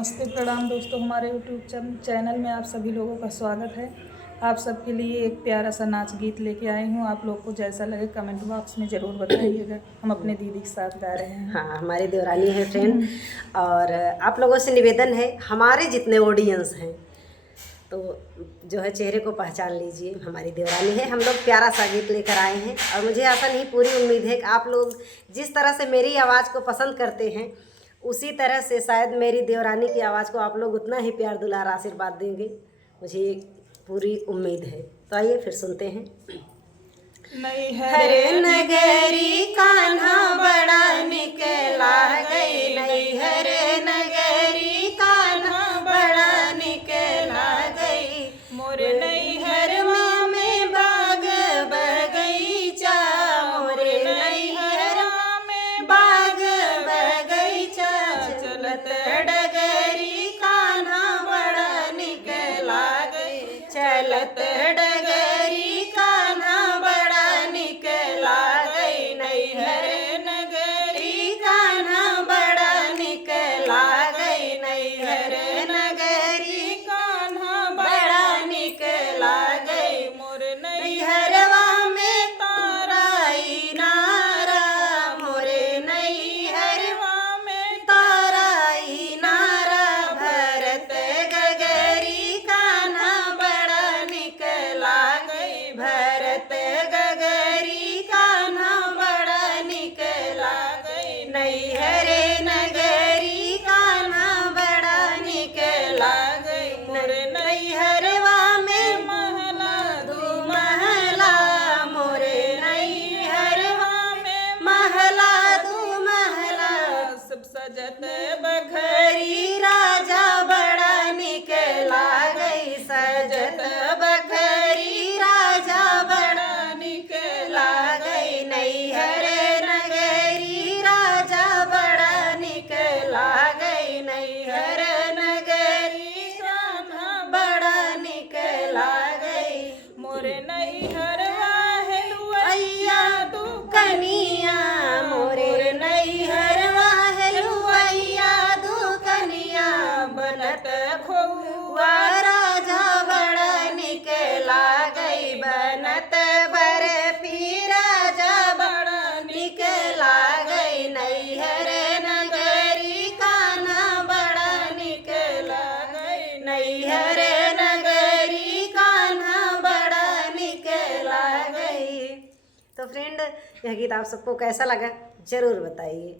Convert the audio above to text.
नमस्ते, प्रणाम दोस्तों। हमारे यूट्यूब चैनल में आप सभी लोगों का स्वागत है। आप सबके लिए एक प्यारा सा नाच गीत लेके आई हूँ। आप लोग को जैसा लगे कमेंट बॉक्स में ज़रूर बताइएगा। हम अपने दीदी के साथ गा रहे हैं। हाँ, हमारी देवरानी है फ्रेंड। और आप लोगों से निवेदन है, हमारे जितने ऑडियंस हैं तो जो है चेहरे को पहचान लीजिए, हमारी देवरानी है। हम लोग प्यारा सा गीत लेकर आए हैं और मुझे आशा नहीं पूरी उम्मीद है कि आप लोग जिस तरह से मेरी आवाज़ को पसंद करते हैं उसी तरह से शायद मेरी देवरानी की आवाज़ को आप लोग उतना ही प्यार दुलार आशीर्वाद देंगे, मुझे पूरी उम्मीद है। तो आइए फिर सुनते हैं। नैहर नगरी कान्हा बड़ा निकला गई, नैहर नगरी कान्हा बड़ा निकला गई। मोरे नैहर में बाग बगीचा, मोरे नैहर में बाग बगीचा। चलत डगरी कान्हा बड़ा निकला गई, चलत डगरी कान्हा बड़ा निकला गई। नैहर नगरी कान्हा बड़ा निकला गई, नैहर नगरी कान्हा बड़ा निकला गई। मोरे नैहरवा में ताराई नारा, मोरे नैहरवा में ताराई नारा। भरत गगरी कान्हा बड़ा निकला गई, भरत गगरी कान्हा बड़ा निकला गई। नैहर नगरी कान्हा बड़ा निकला गई। मोरे नैहरवा में महला दू महला, मोरे नैहरवा में महला दू महला। सब सजत बखरी राजा बड़ा निकला गई, सजत बखरी राजा बड़ा निकला गई। नैहर नगरी राजा बड़ा निकला गई, नैहर नगरी कान्हा बड़ा निकला गई। मोरे नैहरवा है लुवैया तू कनिया, मोरे नैहरवा है लुवैया तू कनिया। बनत खोआ राजा बड़ा निकला गई, बनत बर्फी राजा बड़ा निकला गई। नैहर नगरी कान्हा बड़ा निकला गई, नैहर नगरी कान्हा बड़ा निकला गई। तो फ्रेंड, यह गीत आप सबको कैसा लगा ज़रूर बताइए।